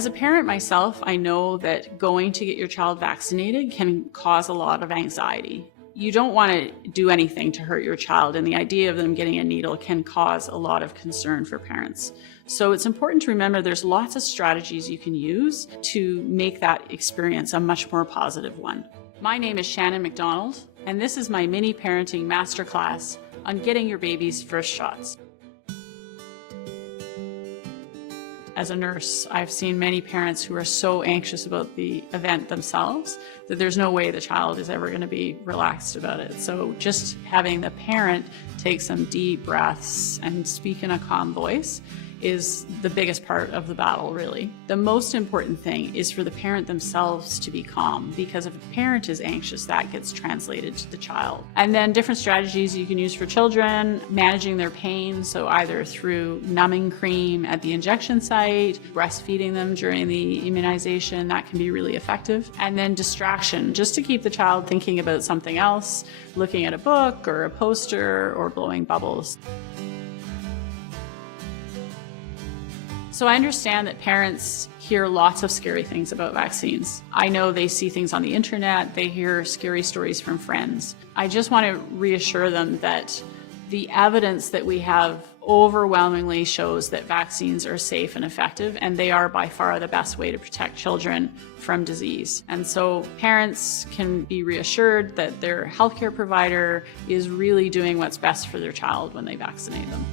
As a parent myself, I know that going to get your child vaccinated can cause a lot of anxiety. You don't want to do anything to hurt your child, and the idea of them getting a needle can cause a lot of concern for parents. So it's important to remember there's lots of strategies you can use to make that experience a much more positive one. My name is Shannon McDonald, and this is my mini parenting masterclass on getting your baby's first shots. As a nurse, I've seen many parents who are so anxious about the event themselves that there's no way the child is ever going to be relaxed about it. So just having the parent take some deep breaths and speak in a calm voice is the biggest part of the battle, really. The most important thing is for the parent themselves to be calm, because if a parent is anxious, that gets translated to the child. And then different strategies you can use for children, managing their pain, so either through numbing cream at the injection site, breastfeeding them during the immunization, that can be really effective. And then distraction, just to keep the child thinking about something else, looking at a book or a poster or blowing bubbles. So I understand that parents hear lots of scary things about vaccines. I know they see things on the internet, they hear scary stories from friends. I just want to reassure them that the evidence that we have overwhelmingly shows that vaccines are safe and effective, and they are by far the best way to protect children from disease. And so parents can be reassured that their healthcare provider is really doing what's best for their child when they vaccinate them.